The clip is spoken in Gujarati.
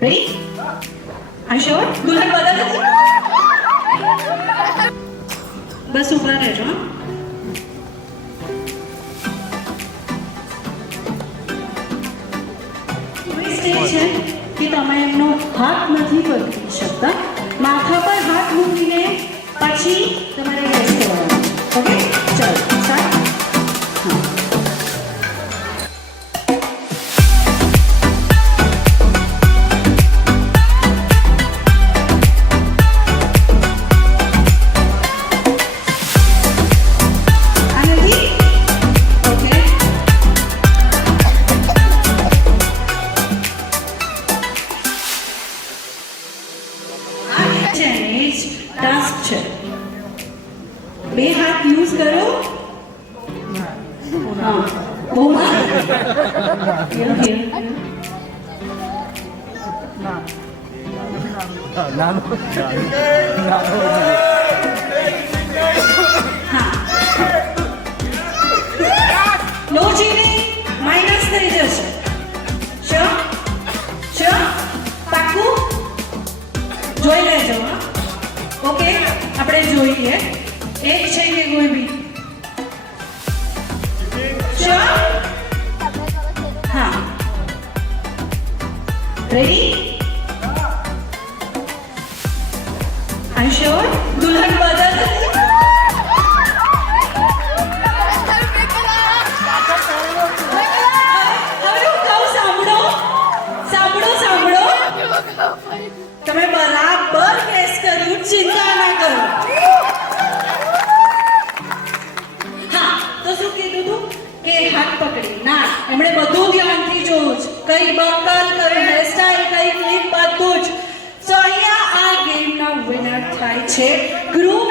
રેડી? Are sure? દુલ્હન બદલ બસ ઉભા રહેજો. ટ્વિસ્ટ એ છે કે તમે એમનો હાથ નથી પકડી શકતા. માથા પર હાથ મૂકીને પછી તમારે ગેસ કરવાનો. ઓકે, ચાલો સ્ટાર્ટ. હા, ટાસ્ક છે. બે હાથ યુઝ કરો. હા, બહુ નો ચીટિંગ, માઇનસ થઈ જશે. શ્યોર? પાક્કું? જોઈ લેજો. ઓકે, આપણે જોઈએ એક છે કે કોઈ બી. શ્યોર? હા, રેડી? Are sure? દુલ્હન બદલ તમે બરાબર ગેસ કર્યું, ચિંતા ના કરો. હા, તો શું કીધું તું કે હાથ પકડી ના, એમણે બધું ધ્યાનથી જોયું છે. કઈ બકલ, કઈ હેરસ્ટાઈલ, કઈ ક્લિપ, બધું જ. તો અહીંયા આ ગેમના વિનર થાય છે ગ્રુપ.